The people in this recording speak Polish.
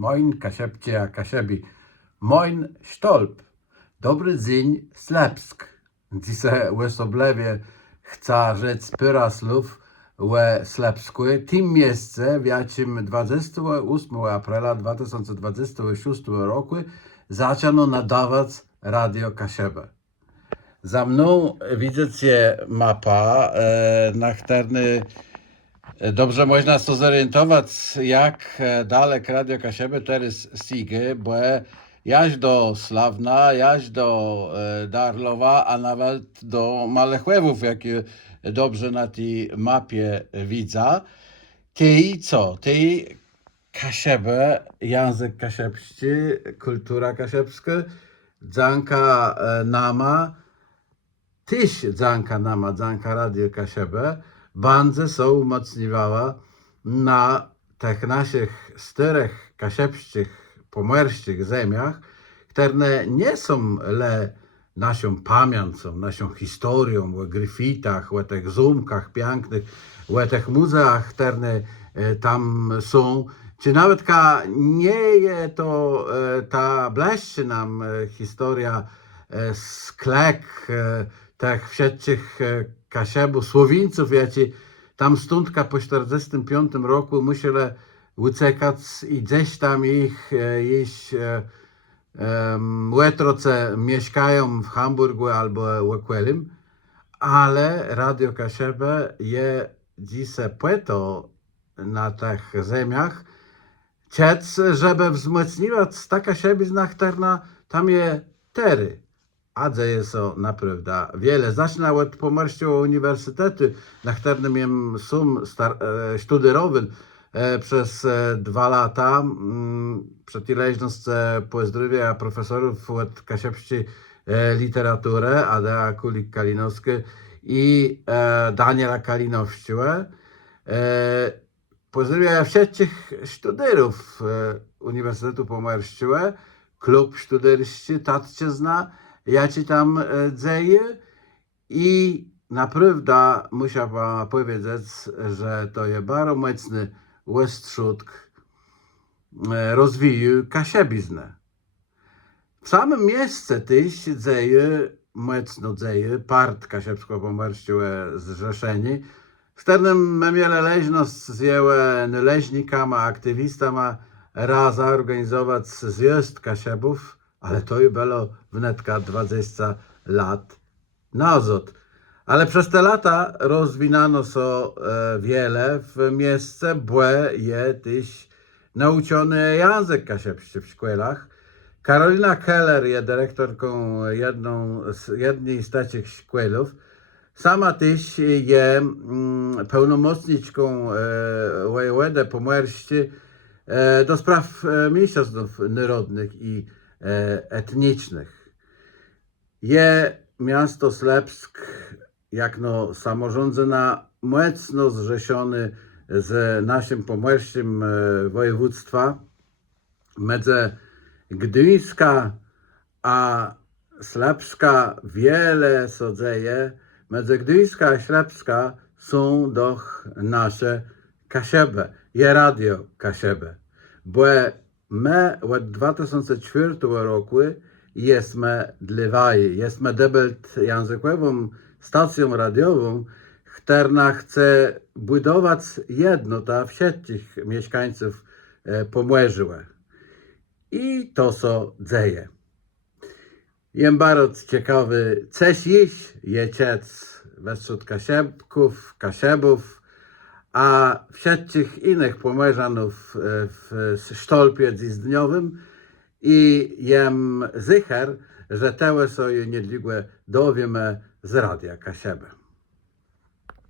Moin Kasiepcie a Kasiebi. Moin Stolp. Dobry dzień Slepsk. Dzisiaj Łysoblewie chce rzec pyra słów we Slepsku. Tym miejsce wiacim 28 aprila 2026 roku zaczęto nadawać Radio Kasiebę. Za mną widzicie mapa, na której dobrze można się zorientować, jak daleko Radio Kasiebę teraz sięga, bo jaś do Slawna, jaś do Darlowa, a nawet do Malechłewów, jakie dobrze na tej mapie widzę. Ty co? Ty Kasiebę, język kasiebski, kultura kasiebska, dzanka nama, tyś dzanka nama, dzanka Radio Kasiebę, bardzo są umocniwała na tych naszych starych kasiebskich, pomorskich ziemiach, które nie są le naszą pamięcią, naszą historią, o gryfitach, o tych zumkach pięknych, o tych muzeach, które tam są, czy nawet nie jest to ta błyszczy nam historia sklek tych wszystkich Kasiebów, Słowińców, jacy tam stądka po 45 roku musieli uciekać i gdzieś tam ich łytroce mieszkają w Hamburgu albo w Köln, ale Radio Kasiebę je dzisiaj płyto na tych ziemiach, żeby wzmocnić taka siebizna, która tam je tery. A dzieje się naprawdę wiele. Zacznę od Pomorskiego Uniwersytetu, na którym studiował przez 2 lata. Przeciwleżność pozdrowia profesorów od kasiebskiej literatury, Adea Kulik-Kalinowskiej i Daniela Kalinowskiego. Pozdrawia wszystkich studentów Uniwersytetu Pomorskiego, klub studencki, tatczyzna, jacy tam dzieje i naprawdę muszę wam powiedzieć, że to jest bardzo mocny westrzutk rozwoju kasiebiznę. W samym miejscu też dzieje, mocno dzieje, part kasiebsko-pomorskiego zrzeszeni, z którym my mieli leżność z jego leśnikami, aktywistami, raz organizować zjazd Kasiebów, ale to już było wnetka 20 lat nazad. Ale przez te lata rozwinano się wiele w miejsce, bo je też nauczony język kasiebski w szkołach. Karolina Keller jest dyrektorką jednej z takich szkołów. Sama też jest pełnomocniczką wojewody pomorskiej do spraw mniejszości narodowych i etnicznych. Je miasto Slepsk, jak no samorządzena, mocno zrzeszony z naszym pomorskim województwa. Między Gdyńska a Slepska wiele się dzieje. Między Gdyńska a Slepska są doch nasze Kasiebę, je Radio Kasiebę. Bo my od 2004 roku jesteśmy dlewaj, jesteśmy debelt językową stacją radiową, która chce budować jednota wszystkich mieszkańców Pomorza. I to się dzieje. Jestem bardzo ciekawy, coś jeciec wśród Kasiebków, Kasiebów, a wszystkich innych Pomorzanów w Stolpie Dzizdniowym i jem zicher, że te sobie niedługo dowiemy z Radia Kasiebę.